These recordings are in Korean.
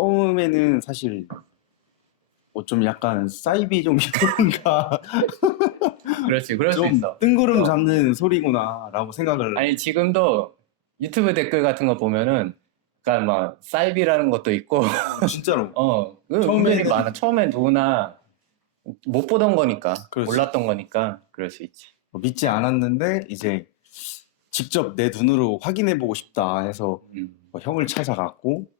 처음에는 사실 뭐좀 약간 사이비 좀 이런가 그렇지, 그럴 수 좀 있어. 뜬구름 어. 잡는 소리구나라고 생각을 아니 지금도 유튜브 댓글 같은 거 보면은 그러니까 막 사이비라는 것도 있고 진짜로 어 처음에는- 처음에는 많아 처음엔 누구나 못 보던 거니까 그렇지. 몰랐던 거니까 그럴 수 있지 뭐 믿지 않았는데 이제 직접 내 눈으로 확인해 보고 싶다 해서 음. 뭐 형을 찾아갔고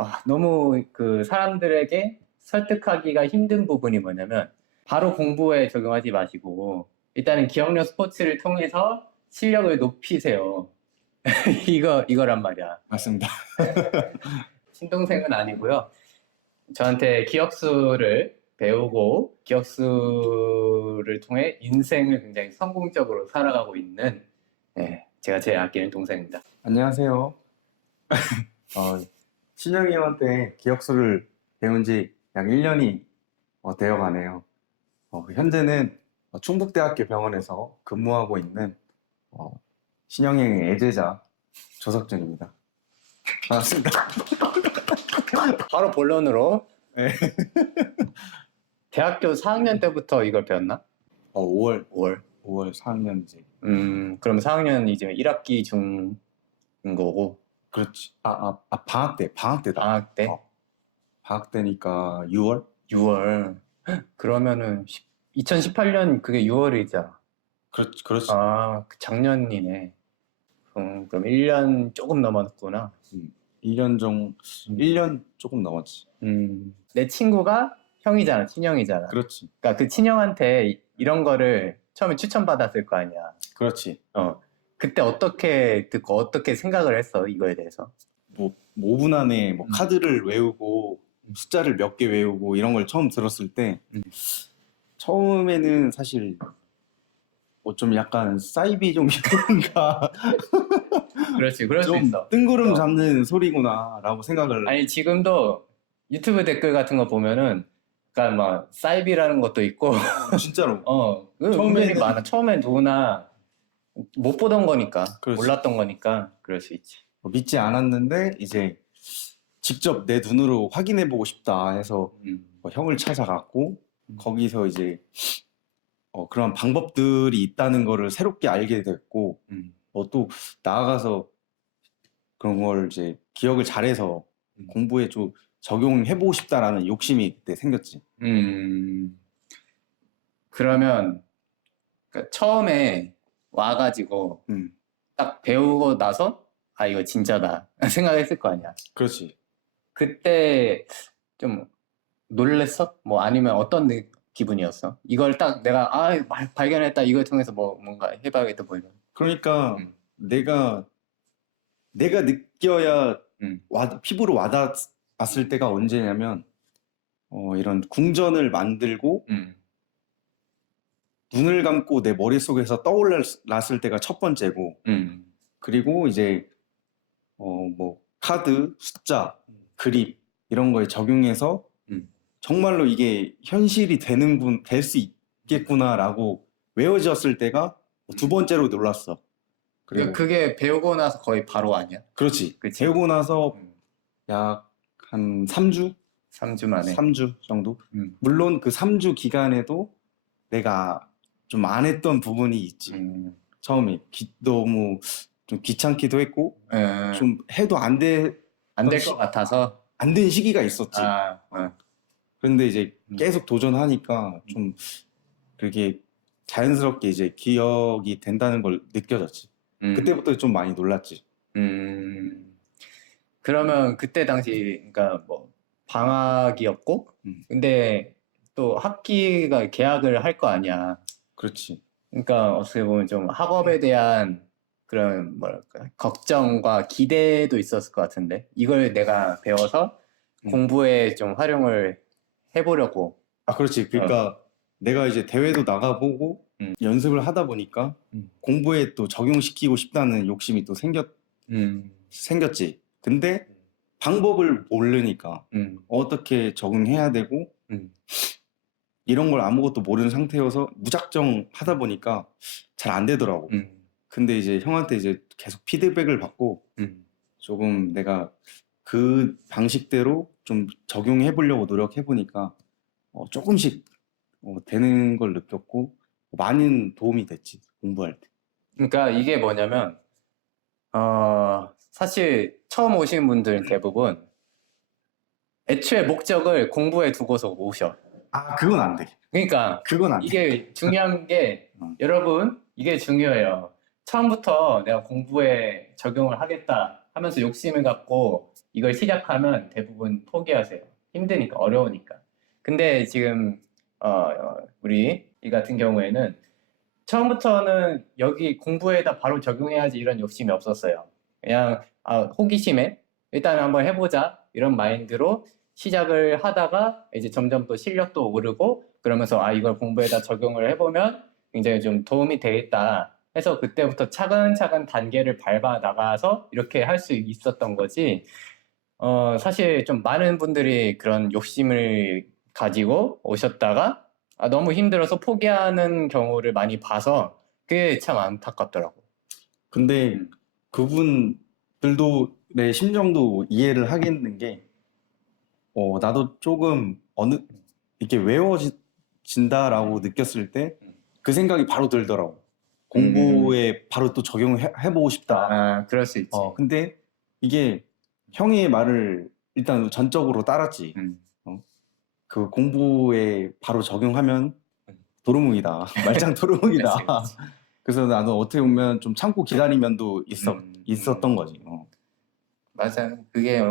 아, 너무 그 사람들에게 설득하기가 힘든 부분이 뭐냐면 바로 공부에 적용하지 마시고 일단은 기억력 스포츠를 통해서 실력을 높이세요 이거 이거란 말이야 맞습니다. 친동생은 아니고요. 저한테 기억수를 배우고 기억수를 통해 인생을 굉장히 성공적으로 살아가고 있는 네, 제가 제일 아끼는 동생입니다. 안녕하세요. 어, 신영이 형한테 기억수를 배운 지 약 1년이 되어 가네요. 어, 현재는 충북대학교 병원에서 근무하고 있는 어, 신영이 형의 애제자 조석준입니다. 반갑습니다. 바로 본론으로 네. 대학교 4학년 때부터 이걸 배웠나? 어, 5월, 5월. 5월 4학년이지. 음, 그럼 4학년 이제 1학기 중인 거고 그렇지. 아, 아, 아, 방학 때, 방학 때다. 방학 때 어. 방학 때니까 6월? 6월. 그러면은 2018년 그게 6월이잖아. 그렇지, 그렇지. 아, 그 작년이네. 음, 그럼 1년 조금 넘었구나. 1년 정, 1년 조금 넘었지. 음, 내 친구가 형이잖아, 친형이잖아. 그렇지. 그러니까 그 친형한테 이- 이런 거를 처음에 추천받았을 거 아니야. 그렇지. 어. 그때 어떻게 듣고 어떻게 생각을 했어, 이거에 대해서? 뭐, 5분 안에 뭐 음. 카드를 외우고 숫자를 몇 개 외우고 이런 걸 처음 들었을 때 음. 처음에는 사실 뭐 좀 약간 사이비 좀 이런가 그렇지, 그럴 수 좀 있어. 뜬구름 어. 잡는 소리구나라고 생각을 아니, 지금도 유튜브 댓글 같은 거 보면은, 그러니까 막 사이비라는 것도 있고, 진짜로 어, 처음에는- 처음에는 많아. 처음엔 누구나 못 보던 거니까, 그렇지. 몰랐던 거니까, 그럴 수 있지. 뭐 믿지 않았는데 이제 직접 내 눈으로 확인해 보고 싶다 해서 음. 뭐 형을 찾아갔고 음. 거기서 이제 어, 그런 방법들이 있다는 거를 새롭게 알게 됐고 음. 뭐 또 나아가서 그런 걸 이제 기억을 잘해서 음. 공부에 좀 적용해 보고 싶다라는 욕심이 그때 생겼지. 음, 그러면 그러니까 처음에 와가지고 음, 딱 배우고 나서 아 이거 진짜다 생각했을 거 아니야. 그렇지. 그때 좀 놀랬어? 뭐 아니면 어떤 느- 기분이었어? 이걸 딱 내가 아 발- 발견했다 이걸 통해서 뭐 뭔가 해봐야겠다 뭐 이런. 그러니까 음. 내가 내가 느껴야 음. 와, 피부로 와닿았을 때가 언제냐면 어, 이런 궁전을 만들고 음. 눈을 감고 내 머릿속에서 떠올랐을 때가 첫 번째고 음. 그리고 이제 어 뭐 카드, 숫자, 그립 이런 거에 적용해서 음. 정말로 이게 현실이 되는군 될 수 있겠구나라고 외워졌을 때가 두 번째로 놀랐어. 그리고 그러니까 그게 배우고 나서 거의 바로 아니야? 그렇지. 그치. 배우고 나서 음. 약 한 3주? 3주 만에. 3주 정도? 음. 물론 그 3주 기간에도 내가 좀 안 했던 부분이 있지. 음. 처음에 기- 너무 좀 귀찮기도 했고 예. 좀 해도 안 돼, 안될 시- 것 같아서. 안 된 시기가 있었지. 아, 어. 그런데 이제 음. 계속 도전하니까 좀 그렇게 자연스럽게 이제 기억이 된다는 걸 느껴졌지. 음. 그때부터 좀 많이 놀랐지. 음. 그러면 그때 당시 그러니까 뭐 방학이었고 음. 근데 또 학기가 개학을 할 거 아니야. 그렇지. 그러니까 어떻게 보면 좀 학업에 대한 그런 뭐랄까 걱정과 기대도 있었을 것 같은데 이걸 내가 배워서 음. 공부에 좀 활용을 해보려고. 아, 그렇지. 그러니까 내가 이제 대회도 나가보고 어. 음. 연습을 하다 보니까 음. 공부에 또 적용시키고 싶다는 욕심이 또 생겼, 음. 생겼지. 근데 방법을 모르니까 음. 어떻게 적응해야 되고 음. 이런 걸 아무것도 모르는 상태여서 무작정 하다 보니까 잘 안 되더라고. 음. 근데 이제 형한테 이제 계속 피드백을 받고 음. 조금 내가 그 방식대로 좀 적용해 보려고 노력해 보니까 어, 조금씩 어, 되는 걸 느꼈고 많은 도움이 됐지 공부할 때. 그러니까 이게 뭐냐면 어, 사실 처음 오신 분들은 대부분 애초에 목적을 공부에 두고서 오셔. 아 그건 안 돼. 그러니까 그건 안 돼. 이게 중요한 게 음. 여러분 이게 중요해요. 처음부터 내가 공부에 적용을 하겠다 하면서 욕심을 갖고 이걸 시작하면 대부분 포기하세요. 힘드니까 어려우니까. 근데 지금 어, 어, 우리 이 같은 경우에는 처음부터는 여기 공부에다 바로 적용해야지 이런 욕심이 없었어요. 그냥 아, 호기심에 일단 한번 해보자 이런 마인드로 시작을 하다가 이제 점점 또 실력도 오르고 그러면서 아 이걸 공부에다 적용을 해보면 굉장히 좀 도움이 되겠다 해서 그때부터 차근차근 단계를 밟아 나가서 이렇게 할 수 있었던 거지 어 사실 좀 많은 분들이 그런 욕심을 가지고 오셨다가 아, 너무 힘들어서 포기하는 경우를 많이 봐서 그게 참 안타깝더라고. 근데 음. 그분들도 내 심정도 이해를 하겠는 게 어, 나도 조금 어느 이렇게 외워진다라고 느꼈을 때 음. 그 생각이 바로 들더라고. 공부에 바로 또 적용해 해보고 싶다. 아 그럴 수 있지. 어, 근데 이게 형의 말을 일단 전적으로 따랐지. 음. 그 공부에 바로 적용하면 음. 도루묵이다. 말짱 도루묵이다. 그치, 그치. 그래서 나는 어떻게 보면 좀 참고 기다린 면도 있었, 음, 있었던 음. 거지. 어, 맞아. 그게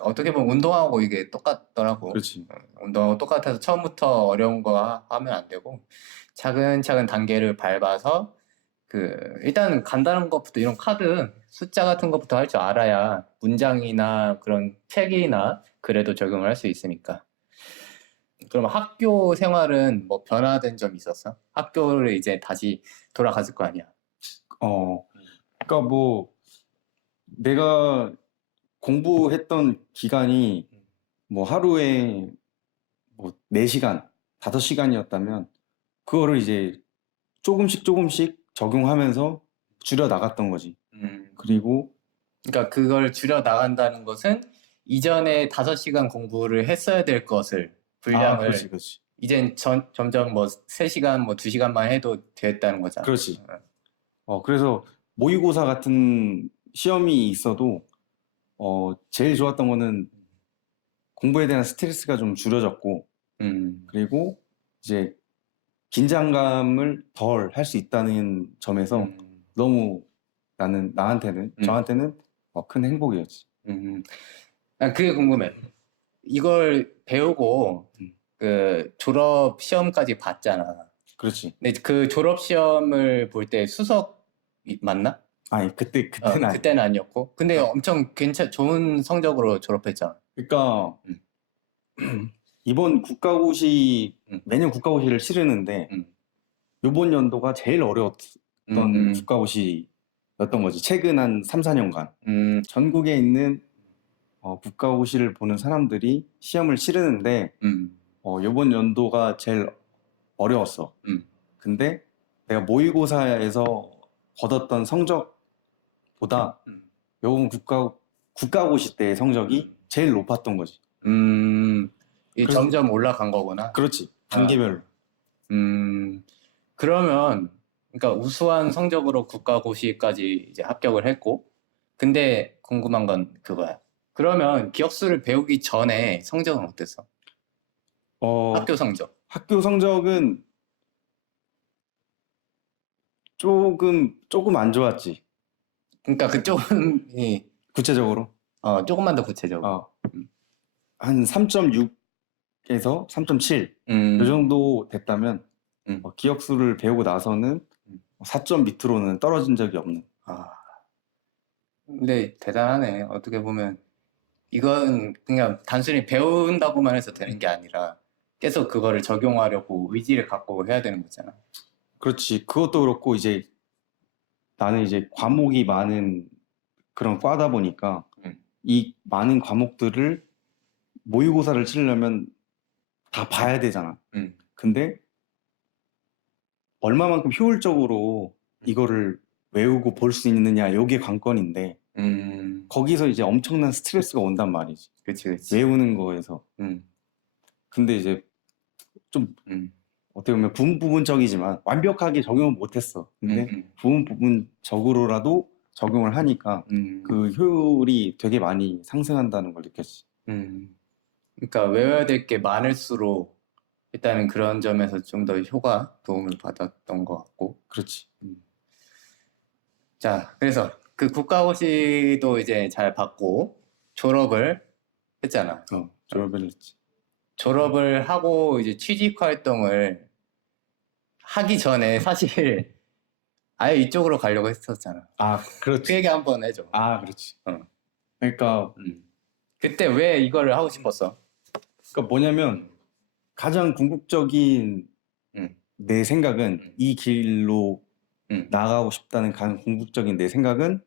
어, 어떻게 보면 운동하고 이게 똑같더라고. 그렇지. 운동하고 똑같아서 처음부터 어려운 거 하- 하면 안 되고 차근차근 단계를 밟아서 그 일단 간단한 것부터 이런 카드 숫자 같은 것부터 할 줄 알아야 문장이나 그런 책이나 글에도 적용을 할 수 있으니까. 그럼 학교 생활은 뭐 변화된 점 있었어? 학교를 이제 다시 돌아갔을 거 아니야? 어, 그러니까 뭐 내가 공부했던 기간이 뭐 하루에 뭐 4시간, 5시간이었다면 그거를 이제 조금씩 조금씩 적용하면서 줄여 나갔던 거지. 음. 그리고 그러니까 그걸 줄여 나간다는 것은 이전에 5시간 공부를 했어야 될 것을 아, 분량을 그렇지, 그렇지. 이젠 전, 점점 뭐 3시간, 뭐 2시간만 해도 됐다는 거잖아. 그렇지. 어. 어, 그래서 모의고사 같은 시험이 있어도 어, 제일 좋았던 거는 공부에 대한 스트레스가 좀 줄여졌고 음. 그리고 이제 긴장감을 덜 할 수 있다는 점에서 음. 너무 나는 나한테는 음. 저한테는 어, 큰 행복이었지. 음. 난 그게 궁금해. 이걸 배우고 음. 그 졸업 시험까지 봤잖아. 그렇지. 근데 그 졸업 시험을 볼 때 수석 이- 맞나? 아니 그때 어, 그때는 아니. 그때는 아니었고. 근데 엄청 괜찮 좋은 성적으로 졸업했잖아. 그러니까 음. 이번 국가고시 음. 매년 국가고시를 치르는데 음. 이번 연도가 제일 어려웠던 음, 국가고시였던 거지. 최근 한 3, 4년간 음, 전국에 있는 어, 국가고시를 보는 사람들이 시험을 치르는데 음, 어, 이번 연도가 제일 어려웠어. 음. 근데 내가 모의고사에서 거뒀던 성적 보다 음. 요번 국가 국가고시 때의 성적이 제일 높았던 거지. 음, 이 그래서- 점점 올라간 거구나. 그렇지. 단계별로. 음, 그러면, 그러니까 우수한 성적으로 국가고시까지 이제 합격을 했고, 근데 궁금한 건 그거야. 그러면 기억수를 배우기 전에 성적은 어땠어? 어, 학교 성적. 학교 성적은 조금 조금 안 좋았지. 그러니까 그쪽이, 구체적으로 어, 조금만 더 구체적으로. 어, 음. 한 3.6에서 3.7 음, 이 정도 됐다면 음. 어, 기억수를 배우고 나서는 음. 4점 밑으로는 떨어진 적이 없는. 아, 근데 대단하네. 어떻게 보면 이건 그냥 단순히 배운다고만 해서 되는 게 아니라 계속 그거를 적용하려고 의지를 갖고 해야 되는 거잖아. 그렇지. 그것도 그렇고 이제 나는 이제 과목이 많은 그런 과다 보니까 음. 이 많은 과목들을 모의고사를 치려면 다 봐야 되잖아. 음. 근데 얼마만큼 효율적으로 이거를 외우고 볼 수 있느냐, 요게 관건인데 음, 거기서 이제 엄청난 스트레스가 온단 말이지. 그치, 그치. 외우는 거에서. 음, 근데 이제 좀 음, 어떻게 보면 부분 부분적이지만 완벽하게 적용을 못했어. 근데 음, 부분 부분적으로라도 적용을 하니까 음, 그 효율이 되게 많이 상승한다는 걸 느꼈지. 음. 그러니까 외워야 될 게 많을수록 일단은 그런 점에서 좀 더 효과 도움을 받았던 것 같고. 그렇지. 자, 그래서 그 국가고시도 이제 잘 받고 졸업을 했잖아. 어, 졸업을 했지. 졸업을 하고 이제 취직 활동을 하기 전에 사실 아예 이쪽으로 가려고 했었잖아. 아, 그 그렇지. 얘기 한번 해줘. 아, 그렇지. 어. 그러니까, 음. 그때 왜 이거를 하고 싶었어? 그러니까 뭐냐면 가장 궁극적인 음. 내 생각은 음. 이 길로 음. 나가고 싶다는 가장 궁극적인 내 생각은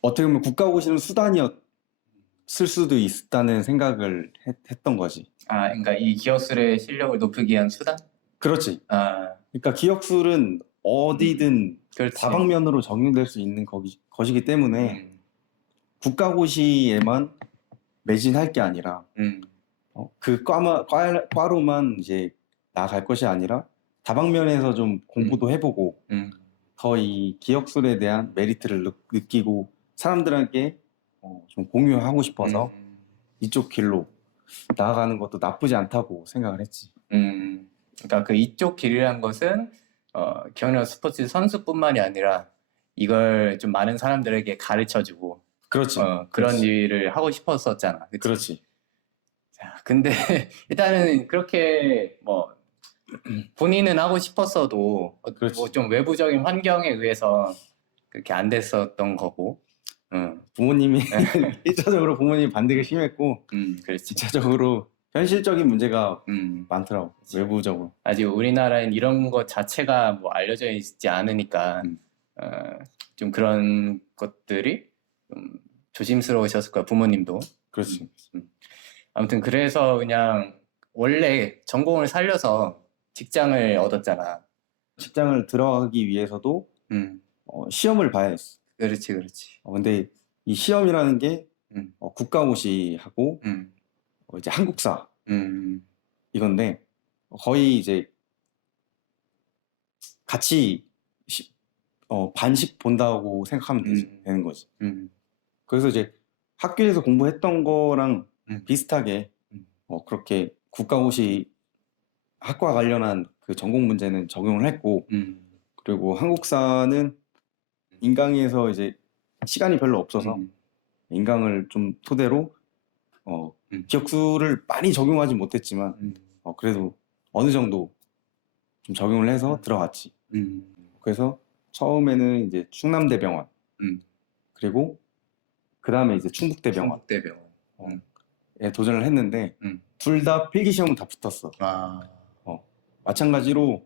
어떻게 보면 국가 고시는 수단이었 을 수도 있다는 생각을 했, 던 거지. 아, 그러니까 이 기억술의 실력을 높이기 위한 수단? 그렇지. 아, 그러니까 기억술은 어디든 그렇지. 다방면으로 적용될 수 있는 거기, 것이기 때문에 음, 국가고시에만 매진할 게 아니라 음, 어, 그 과마, 과, 과로만 이제 나갈 것이 아니라 다방면에서 좀 공부도 해보고 음, 더 이 기억술에 대한 메리트를 느, 느끼고 사람들에게 어, 좀 공유하고 싶어서 음, 이쪽 길로 나아가는 것도 나쁘지 않다고 생각을 했지. 음. 그러니까 그 이쪽 길이란 것은 어, 기억력 스포츠 선수뿐만이 아니라 이걸 좀 많은 사람들에게 가르쳐주고 그렇지. 어, 그런 그렇지. 일을 하고 싶었었잖아. 그치? 그렇지. 자, 근데 일단은 그렇게 뭐 본인은 하고 싶었어도 그렇지. 뭐좀 외부적인 환경에 의해서 그렇게 안 됐었던 거고. 응, 부모님이 1차적으로 부모님이 반대가 심했고 음, 그렇지. 2차적으로 현실적인 문제가 음, 많더라고. 외부적으로. 아직 우리나라엔 이런 것 자체가 뭐 알려져 있지 않으니까 음. 어, 좀 그런 것들이 좀 조심스러우셨을 거야 부모님도. 그렇지. 아무튼 그래서 그냥 원래 전공을 살려서 직장을 얻었잖아. 직장을 들어가기 위해서도 음, 어, 시험을 봐야 했어. 그렇지, 그렇지. 어, 근데 이 시험이라는 게 음. 어, 국가고시하고 음, 어, 이제 한국사 음, 이건데 거의 이제 같이 시- 어, 반씩 본다고 생각하면 되지, 음. 되는 거지. 음, 그래서 이제 학교에서 공부했던 거랑 음. 비슷하게 음. 어, 그렇게 국가고시 학과 관련한 그 전공 문제는 적용을 했고 음, 그리고 한국사는 인강에서 이제 시간이 별로 없어서 음, 인강을 좀 토대로 어, 음. 기억수를 많이 적용하지 못했지만 음, 어, 그래도 어느 정도 좀 적용을 해서 음. 들어갔지. 음, 그래서 처음에는 이제 충남대병원 음. 그리고 그 다음에 이제 충북대병원에 대병원. 도전을 했는데 음. 둘 다 필기 시험은 다 붙었어. 아, 마찬가지로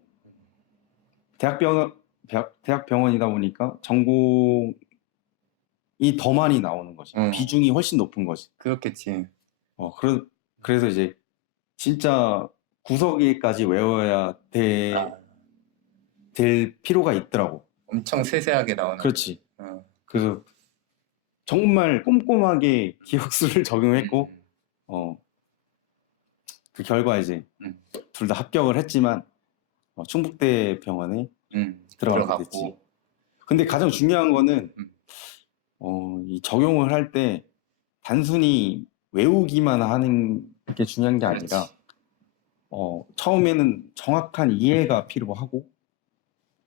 대학병원 대학, 대학 병원이다 보니까 전공이 더 많이 나오는 거지. 음. 비중이 훨씬 높은 거지. 그렇겠지. 어, 그래, 그래서 이제 진짜 구석에까지 외워야 돼, 아, 될 필요가 있더라고. 엄청 세세하게 나오는. 그렇지. 어. 그래서 정말 꼼꼼하게 기억수를 적용했고, 음, 어, 그 결과 이제 음. 둘 다 합격을 했지만, 어, 충북대 병원에 음, 들어가게 들어갔고. 됐지. 근데 가장 중요한 거는, 음. 어, 이 적용을 할 때 단순히 외우기만 하는 게 중요한 게 아니라. 어, 처음에는 정확한 이해가 필요하고,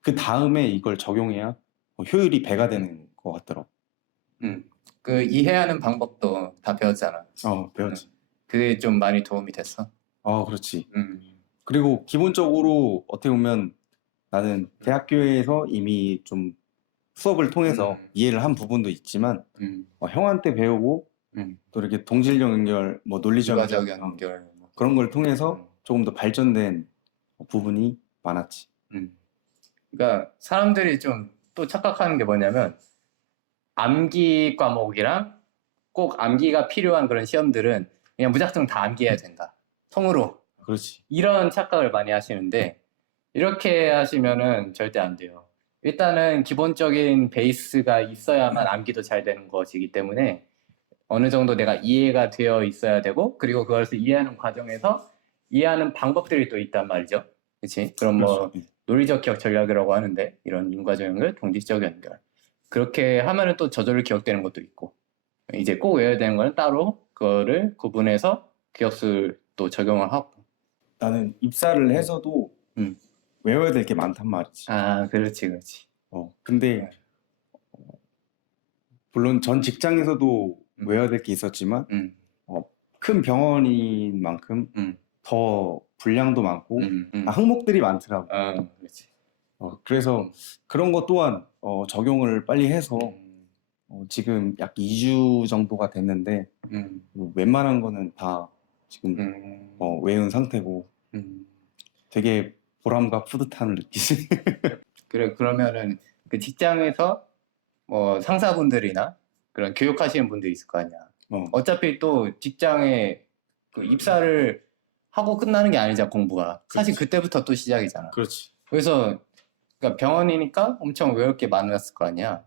그 다음에 이걸 적용해야 어, 효율이 배가 되는 것 같더라고. 음, 그 이해하는 방법도 다 배웠잖아. 어, 배웠지. 그게 좀 많이 도움이 됐어. 어, 그렇지. 음, 그리고 기본적으로 어떻게 보면 나는 대학교에서 이미 좀 수업을 통해서 음. 이해를 한 부분도 있지만, 음, 어, 형한테 배우고, 음. 또 이렇게 동질적 연결, 뭐 논리적 연결, 어, 연결. 뭐. 그런 걸 통해서 음. 조금 더 발전된 부분이 많았지. 음. 그러니까 사람들이 좀 또 착각하는 게 뭐냐면 암기 과목이랑 꼭 암기가 필요한 그런 시험들은 그냥 무작정 다 암기해야 된다. 통으로 그렇지. 이런 착각을 많이 하시는데 이렇게 하시면은 절대 안 돼요. 일단은 기본적인 베이스가 있어야만 암기도 잘 되는 것이기 때문에 어느 정도 내가 이해가 되어 있어야 되고 그리고 그것을 이해하는 과정에서 이해하는 방법들이 또 있단 말이죠. 그렇지? 그럼 뭐 그렇죠. 논리적 기억 전략이라고 하는데 이런 인과적 연결, 동지적 연결 그렇게 하면은 또 저절로 기억되는 것도 있고 이제 꼭 외워야 되는 거는 따로 그거를 구분해서 기억술 또 적용을 하고 나는 입사를 해서도 음. 외워야 될 게 많단 말이지. 아 그렇지 그렇지 어, 근데 어, 물론 전 직장에서도 음. 외워야 될 게 있었지만 음, 큰 병원인 만큼 음. 더 분량도 많고 음, 음. 아, 항목들이 많더라고. 아 그렇지 어, 그래서 그런 것 또한 어, 적용을 빨리 해서 음, 어, 지금 약 2주 정도가 됐는데 음, 뭐 웬만한 거는 다 지금 음, 어, 외운 상태고 음. 되게 보람과 뿌듯함을 느끼지. 그래 그러면은 그 직장에서 뭐 상사분들이나 그런 교육하시는 분들 있을 거 아니야. 어, 어차피 또 직장에 그 입사를 하고 끝나는 게 아니잖아 공부가. 사실. 그때부터 또 시작이잖아. 그렇지. 그래서 그러니까 병원이니까 엄청 외울 게 많았을 거 아니야.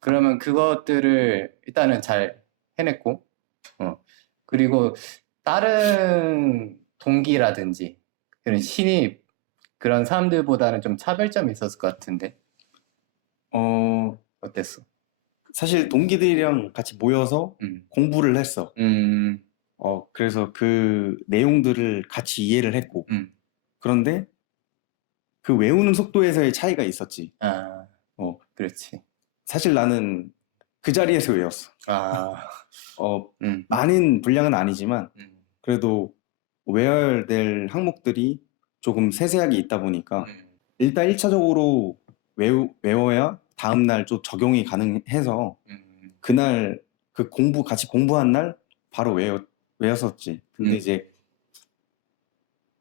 그러면 그것들을 일단은 잘 해냈고, 어. 그리고 다른 동기라든지 그런 신입 그런 사람들보다는 좀 차별점이 있었을 것 같은데 어, 어땠어? 사실 동기들이랑 같이 모여서 음, 공부를 했어. 음, 어, 그래서 그 내용들을 같이 이해를 했고. 음. 그런데 그 외우는 속도에서의 차이가 있었지. 아, 어. 그렇지. 사실 나는 그 자리에서 외웠어. 아, 어, 음, 많은 분량은 아니지만 음, 그래도 외워야 될 항목들이 조금 세세하게 있다 보니까 음, 일단 1차적으로 외우, 외워야 다음 날 좀 적용이 가능해서 음, 그날 그 공부 같이 공부한 날 바로 외워, 외웠었지. 근데 음. 이제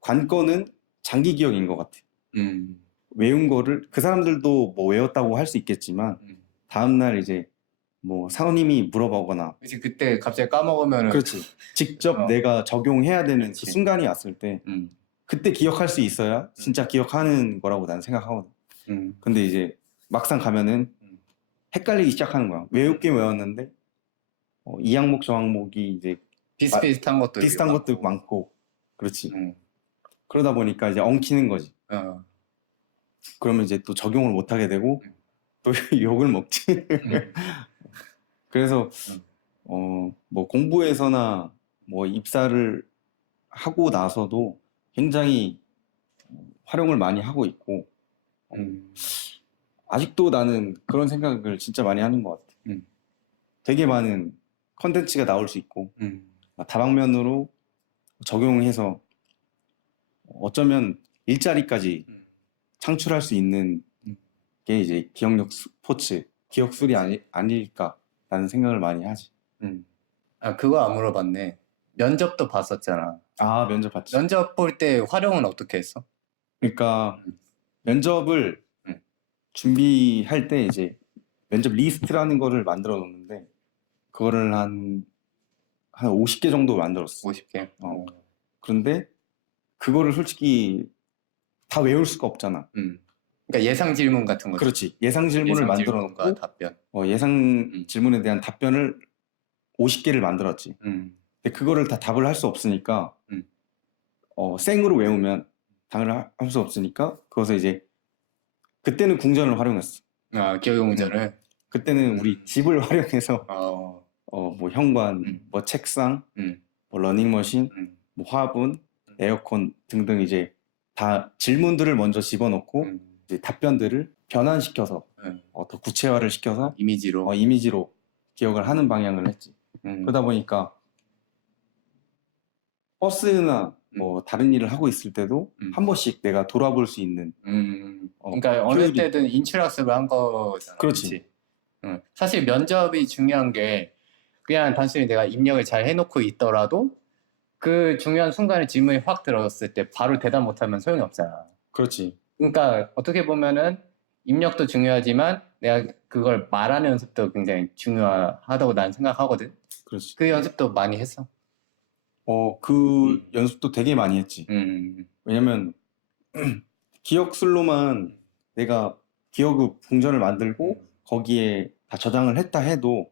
관건은 장기 기억인 것 같아. 음, 외운 거를 그 사람들도 뭐 외웠다고 할 수 있겠지만 음. 다음 날 이제 뭐 사원님이 물어보거나 그치 그때 갑자기 까먹으면은 그렇지 직접 어. 내가 적용해야 되는 그 그치. 순간이 왔을 때 음, 그때 기억할 수 있어야 진짜 기억하는 거라고 나는 생각하거든. 음, 근데 이제 막상 가면은 음. 헷갈리기 시작하는 거야. 외우긴 외웠는데 어, 이 항목 저 항목이 이제 비슷비슷한 것도 비슷한 있고. 것도 많고 그렇지. 음, 그러다 보니까 이제 엉키는 거지. 어, 그러면 이제 또 적용을 못 하게 되고 음. 또 욕을 먹지. 음, 그래서 어, 뭐 공부에서나 뭐 입사를 하고 나서도 굉장히 활용을 많이 하고 있고 음, 아직도 나는 그런 생각을 진짜 많이 하는 것 같아. 음. 되게 많은 컨텐츠가 나올 수 있고 음, 다방면으로 적용해서 어쩌면 일자리까지 음. 창출할 수 있는 음. 게 이제 기억력 스포츠, 기억술이 아니, 아닐까라는 생각을 많이 하지. 음. 아 그거 안 물어봤네. 면접도 봤었잖아. 아, 면접 봤지. 면접 볼 때 활용은 어떻게 했어? 그러니까 음. 면접을 음. 준비할 때 이제 면접 리스트라는 거를 만들어 놓는데 그거를 한, 한 50개 정도 만들었어. 50개. 어. 그런데 그거를 솔직히 다 외울 수가 없잖아. 음. 그러니까 예상 질문 같은 거. 그렇지. 예상 질문을 예상 만들어 질문과 놓고 답변. 어, 예상 음. 질문에 대한 답변을 50개를 만들었지. 음. 근데 그거를 다 답을 할 수 없으니까 음. 어, 생으로 외우면 답을 할 수 없으니까 그것을 이제 그때는 궁전을 활용했어. 아 기억 문제를. 그때는 우리 음. 집을 활용해서 어. 어, 뭐 현관, 음. 뭐 책상, 음. 뭐 러닝머신, 음. 뭐 화분, 에어컨 등등 이제 다 질문들을 먼저 집어넣고 음. 이제 답변들을 변환시켜서 음. 어, 더 구체화를 시켜서 이미지로. 어, 이미지로 기억을 하는 방향을 했지. 음. 그러다 보니까 버스나 뭐 다른 일을 하고 있을 때도 음. 한 번씩 내가 돌아볼 수 있는 음. 어, 그러니까 어느 효율이- 때든 인출학습을 한 거잖아. 그렇지. 응. 사실 면접이 중요한 게 그냥 단순히 내가 입력을 잘 해놓고 있더라도 그 중요한 순간에 질문이 확 들어왔을 때 바로 대답 못하면 소용이 없잖아. 그렇지. 그러니까 어떻게 보면은 입력도 중요하지만 내가 그걸 말하는 연습도 굉장히 중요하다고 난 생각하거든. 그렇지. 그 연습도 많이 했어. 어, 그 음. 연습도 되게 많이 했지. 음, 왜냐면 기억술로만 내가 기억의 궁전을 만들고 거기에 다 저장을 했다 해도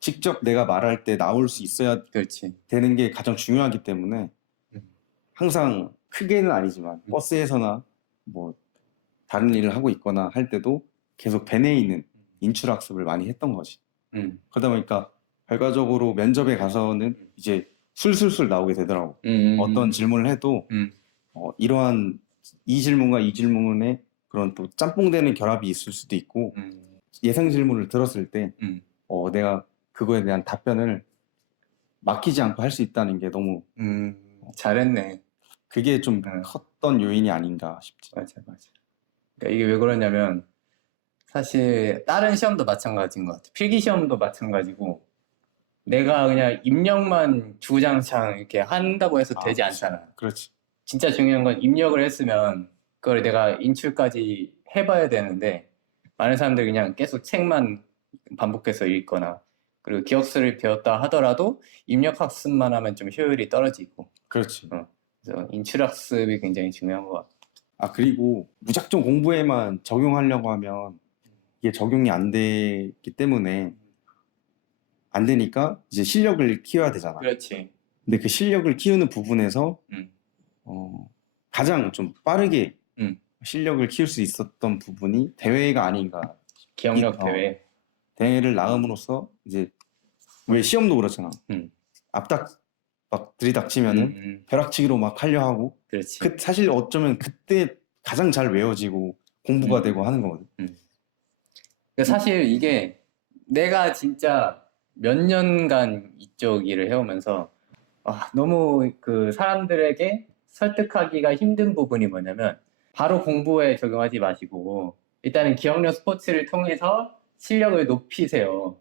직접 내가 말할 때 나올 수 있어야 그렇지. 되는 게 가장 중요하기 때문에 음. 항상 크게는 아니지만 음. 버스에서나 뭐 다른 일을 하고 있거나 할 때도 계속 밴에 있는 인출 학습을 많이 했던 거지. 음. 그러다 보니까 결과적으로 면접에 가서는 이제 술술술 나오게 되더라고. 음. 어떤 질문을 해도 음. 어, 이러한 이 질문과 이 질문에 그런 또 짬뽕되는 결합이 있을 수도 있고 음. 예상 질문을 들었을 때 음. 어, 내가 그거에 대한 답변을 막히지 않고 할 수 있다는 게 너무 음. 잘했네. 그게 좀 음. 컸던 요인이 아닌가 싶지. 맞아, 맞아. 그러니까 이게 왜 그러냐면 사실 다른 시험도 마찬가지인 것 같아. 필기 시험도 마찬가지고 내가 그냥 입력만 주구장창 이렇게 한다고 해서 아, 되지 그치. 않잖아. 그렇지. 진짜 중요한 건 입력을 했으면 그걸 내가 인출까지 해봐야 되는데 많은 사람들이 그냥 계속 책만 반복해서 읽거나 그리고 기억수를 배웠다 하더라도 입력 학습만 하면 좀 효율이 떨어지고 그렇지. 그래서 인출 학습이 굉장히 중요한 것 같아. 아 그리고 무작정 공부에만 적용하려고 하면 이게 적용이 안 되기 때문에 안 되니까 이제 실력을 키워야 되잖아. 그렇지. 근데 그 실력을 키우는 부분에서 음. 어, 가장 좀 빠르게 음. 실력을 키울 수 있었던 부분이 대회가 아닌가. 기억력 어. 대회. 대회를 나감으로써 이제 왜 시험도 그렇잖아. 음. 앞닥 막 들이닥치면은 음, 음. 벼락치기로 막 하려 하고 그렇지. 그 사실 어쩌면 그때 가장 잘 외워지고 공부가 음. 되고 하는 거거든. 근데 사실 이게 내가 진짜 몇 년간 이쪽 일을 해오면서 아, 너무 그 사람들에게 설득하기가 힘든 부분이 뭐냐면 바로 공부에 적용하지 마시고 일단은 기억력 스포츠를 통해서 실력을 높이세요.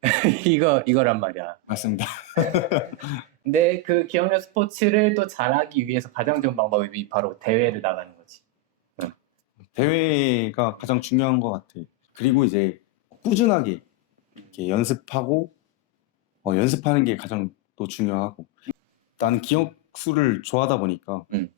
이거 이거란 말이야. 맞습니다. 근데 그 기억력 스포츠를 또 잘하기 위해서 가장 좋은 방법이 바로 대회를 나가는 거지. 대회가 가장 중요한 것 같아. 그리고 이제 꾸준하게 이렇게 연습하고 어, 연습하는 게 가장 또 중요하고. 나는 기억수를 좋아하다 보니까 음.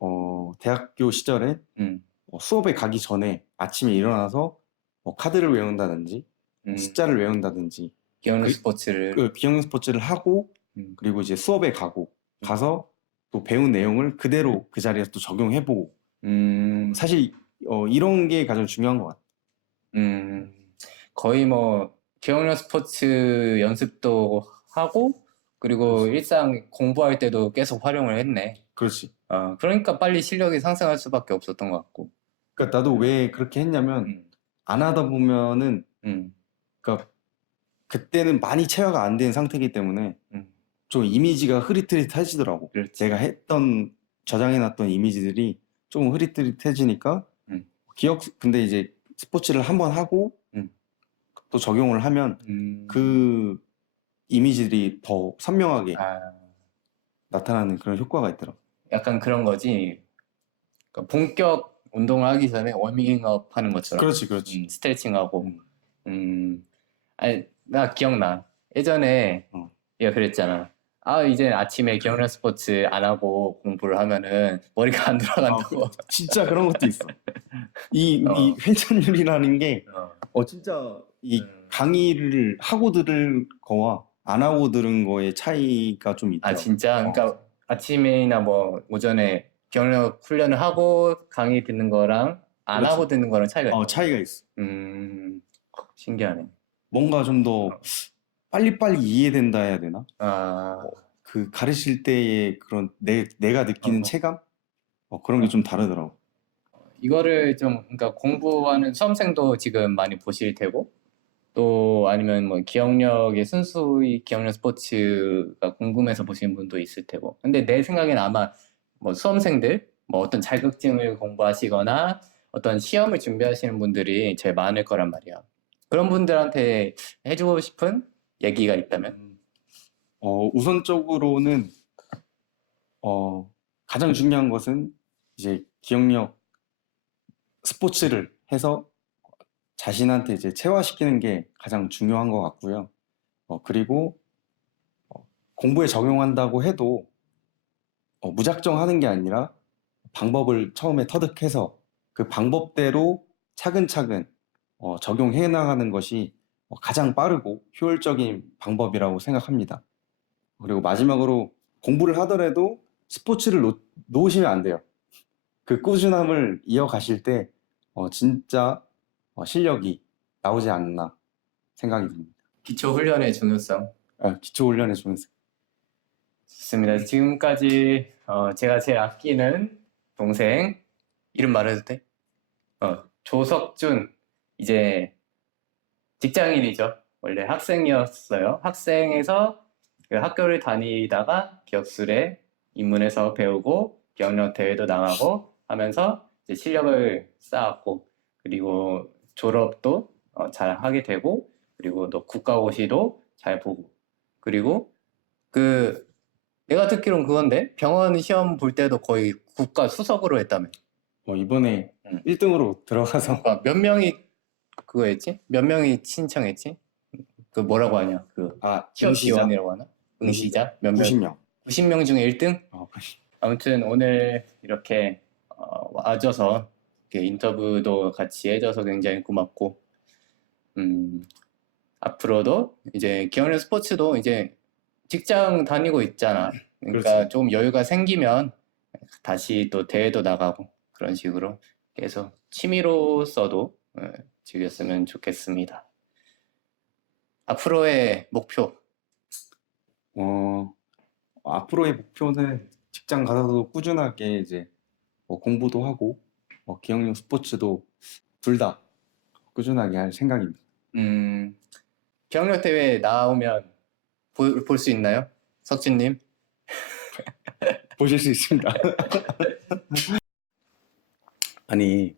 어, 대학교 시절에 음, 어, 수업에 가기 전에 아침에 일어나서 뭐 카드를 외운다든지 음, 숫자를 외운다든지 기억력 그- 스포츠를. 그 기억 스포츠를 하고 음. 그리고 이제 수업에 가고 가서 또 배운 내용을 그대로 그 자리에서 또 적용해보고. 음, 사실 어, 이런 게 가장 중요한 것 같아. 음, 거의 뭐 기억력 스포츠 연습도 하고 그리고 일상 공부할 때도 계속 활용을 했네. 그렇지. 어, 그러니까 빨리 실력이 상승할 수밖에 없었던 것 같고. 그러니까 나도 왜 그렇게 했냐면 음, 안 하다 보면은 음, 그러니까 그때는 많이 체화가 안 된 상태이기 때문에 음. 좀 이미지가 흐릿흐릿해지더라고. 그렇지. 제가 했던 저장해놨던 이미지들이 좀 흐릿흐릿해지니까 음. 기억 근데 이제 스포츠를 한번 하고 음. 또 적용을 하면 음, 그 이미지들이 더 선명하게 아, 나타나는 그런 효과가 있더라고. 약간 그런 거지. 그러니까 본격 운동을 하기 전에 워밍업 하는 것처럼. 그렇지, 그렇지. 음, 스트레칭하고. 음. 음, 아니, 나 기억나. 예전에 어. 얘가 그랬잖아. 아, 이제 아침에 기억력 스포츠 안 하고 공부를 하면은 머리가 안 돌아간다고. 진짜 그런 것도 있어. 이, 어. 이 회전율이라는 게, 어. 어, 진짜 이 음. 강의를 하고 들을 거와 안 하고 들은 거의 차이가 좀 아, 있더라고. 진짜? 어. 그러니까 아침이나 뭐 오전에 기억력 훈련을 하고 강의 듣는 거랑 안 그렇지. 하고 듣는 거랑 차이가 어, 있어. 차이가 있어. 음, 신기하네. 뭔가 좀더 어. 빨리빨리 이해된다 해야 되나? 아, 그 가르칠 때의 그런 내, 내가 느끼는 어. 체감? 어, 그런 게 좀 다르더라고. 이거를 좀, 그러니까 공부하는 수험생도 지금 많이 보실 테고, 또 아니면 뭐 기억력의 순수히 기억력 스포츠가 궁금해서 보시는 분도 있을 테고. 근데 내 생각엔 아마 뭐 수험생들, 뭐 어떤 자격증을 공부하시거나 어떤 시험을 준비하시는 분들이 제일 많을 거란 말이야. 그런 분들한테 해주고 싶은 얘기가 있다면? 어, 우선적으로는 어, 가장 중요한 것은 이제 기억력 스포츠를 해서 자신한테 이제 체화시키는 게 가장 중요한 것 같고요. 어, 그리고 어, 공부에 적용한다고 해도 어, 무작정 하는 게 아니라 방법을 처음에 터득해서 그 방법대로 차근차근 어, 적용해 나가는 것이 어, 가장 빠르고 효율적인 방법이라고 생각합니다. 그리고 마지막으로 공부를 하더라도 스포츠를 놓, 놓으시면 안 돼요. 그 꾸준함을 이어가실 때 어, 진짜 어, 실력이 나오지 않나 생각이 듭니다. 기초 훈련의 중요성. 아, 기초 훈련에 주면서 좋습니다. 지금까지 어, 제가 제일 아끼는 동생 이름 말해도 돼? 어, 조석준 이제 직장인이죠. 원래 학생이었어요. 학생에서 그 학교를 다니다가 기업술에 입문해서 배우고 경력 대회도 나가고 하면서 이제 실력을 쌓았고 그리고 졸업도 어, 잘 하게 되고 그리고 또 국가고시도 잘 보고 그리고 그 내가 듣기론 그건데 병원 시험 볼 때도 거의 국가 수석으로 했다며. 어, 이번에 음. 1등으로 들어가서 그러니까 몇 명이 그거 했지? 몇 명이 신청했지? 그 뭐라고 하냐? 그 아, 취업 응시자 지원이라고 하나? 응시자 몇 명? 90명. 90명 중에 1등? 어, 아무튼 오늘 이렇게 어, 와줘서 이렇게 인터뷰도 같이 해줘서 굉장히 고맙고 음, 앞으로도 이제 기억력 스포츠도 이제 직장 다니고 있잖아. 그러니까 그렇지. 좀 여유가 생기면 다시 또 대회도 나가고 그런 식으로 계속 취미로서도 어, 즐겼으면 좋겠습니다. 앞으로의 목표 어, 앞으로의 목표는 직장 가서도 꾸준하게 이제 뭐 공부도 하고 뭐 기억력 스포츠도 둘 다 꾸준하게 할 생각입니다. 음, 기억력 대회 나오면 볼 수 있나요? 석진님? 보실 수 있습니다. 아니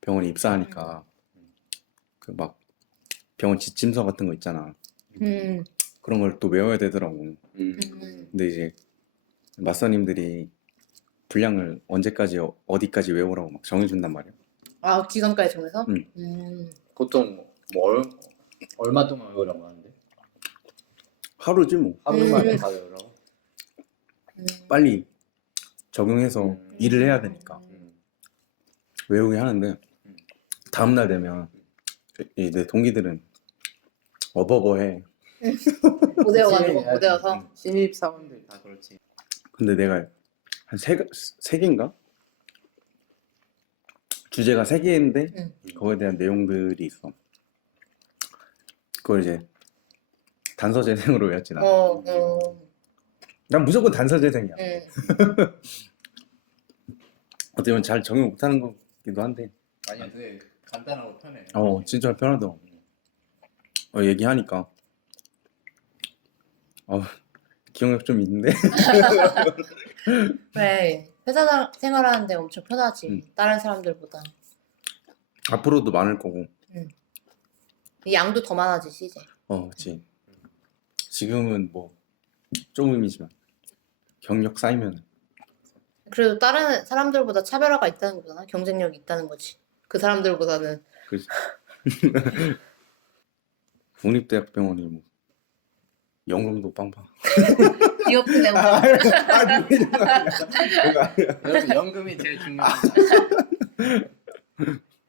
병원에 입사하니까 그 막 병원 지침서 같은 거 있잖아. 음, 그런 걸 또 외워야 되더라고. 음, 음. 근데 이제 마사님들이 분량을 언제까지 어- 어디까지 외우라고 막 정해준단 말이야. 아 기간까지 정해서? 음. 음. 보통 뭐 얼, 얼마 동안 외우라고 하는데? 하루지 뭐. 하루 음. 만에 다 외우라고? 음. 빨리 적용해서 음. 일을 해야 되니까 음. 외우게 하는데 음. 다음 날 되면 이 내 동기들은 어버버해. 고대여가지고 고대여서. 음, 신입 사원들 다 그렇지. 근데 내가 한 세 세 개인가 주제가 세 개인데 음. 그거에 대한 내용들이 있어. 그걸 이제 단서 재생으로 외웠지 나. 어, 어. 난 무조건 단서 재생이야. 음. 어떻게 보면 잘 적용 못하는 거기도 한데. 아니 되게 간단하고 편해. 어 진짜 편하더라고. 어, 얘기하니까 어, 기억력 좀 있는데 그래 회사 다- 생활하는데 엄청 편하지. 음. 다른 사람들보다. 앞으로도 많을 거고. 이 양도 더 많아지지 이제. 어, 그렇지. 지금은 뭐 조금이지만 경력 쌓이면 그래도 다른 사람들보다 차별화가 있다는 거잖아. 경쟁력이 있다는 거지. 그 사람들보다는. 그렇지. 국립대학병원이 뭐 연금도 빵빵. 기업도 내고. 아, 아, 그거 아니야. 여러분 연금이 제일 중요합니다.